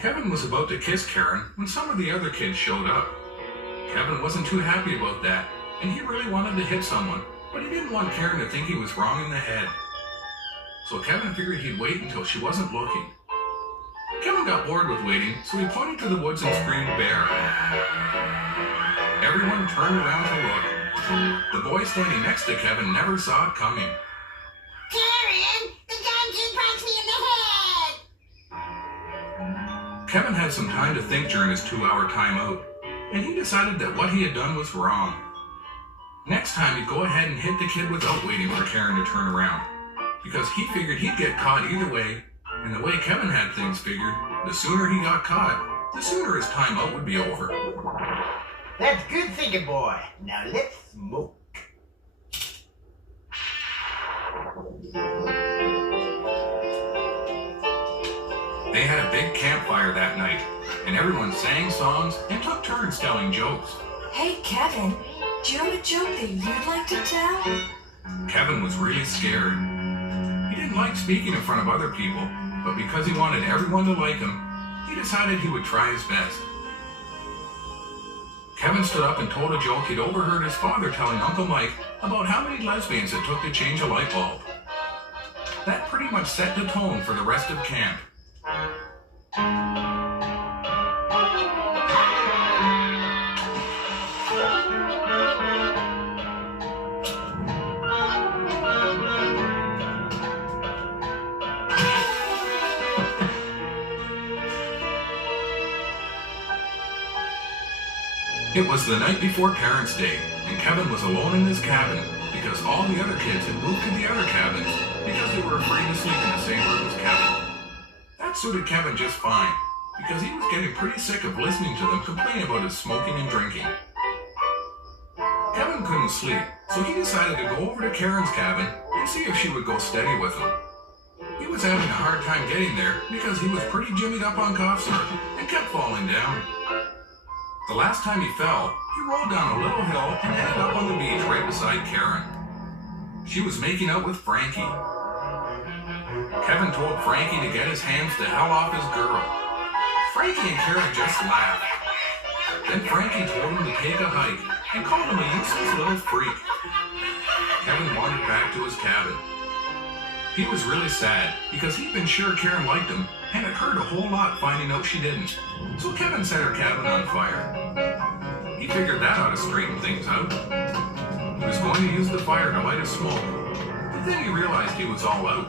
Kevin was about to kiss Karen when some of the other kids showed up. Kevin wasn't too happy about that, and he really wanted to hit someone, but he didn't want Karen to think he was wrong in the head. So Kevin figured he'd wait until she wasn't looking. Kevin got bored with waiting, so he pointed to the woods and screamed, "Bear!" Everyone turned around to look. The boy standing next to Kevin never saw it coming. Karen, the gumshoe punched me in the head! Kevin had some time to think during his 2-hour timeout, and he decided that what he had done was wrong. Next time he'd go ahead and hit the kid without waiting for Karen to turn around, because he figured he'd get caught either way, and the way Kevin had things figured, the sooner he got caught, the sooner his timeout would be over. That's good thinking, boy. Now let's smoke. They had a big campfire that night, and everyone sang songs and took turns telling jokes. Hey, Kevin, do you have a joke that you'd like to tell? Kevin was really scared. He didn't like speaking in front of other people, but because he wanted everyone to like him, he decided he would try his best. Kevin stood up and told a joke he'd overheard his father telling Uncle Mike about how many lesbians it took to change a light bulb. That pretty much set the tone for the rest of camp. It was the night before Parents' Day, and Kevin was alone in his cabin because all the other kids had moved to the other cabins because they were afraid to sleep in the same room as Kevin. That suited Kevin just fine, because he was getting pretty sick of listening to them complain about his smoking and drinking. Kevin couldn't sleep, so he decided to go over to Karen's cabin and see if she would go steady with him. He was having a hard time getting there because he was pretty jimmied up on cough syrup and kept falling down. The last time he fell, he rolled down a little hill and ended up on the beach right beside Karen. She was making out with Frankie. Kevin told Frankie to get his hands the hell off his girl. Frankie and Karen just laughed. Then Frankie told him to take a hike and called him a useless little freak. Kevin wandered back to his cabin. He was really sad because he'd been sure Karen liked him and had heard a whole lot finding out she didn't. So Kevin set her cabin on fire. He figured that ought to straighten things out. He was going to use the fire to light a smoke, but then he realized he was all out.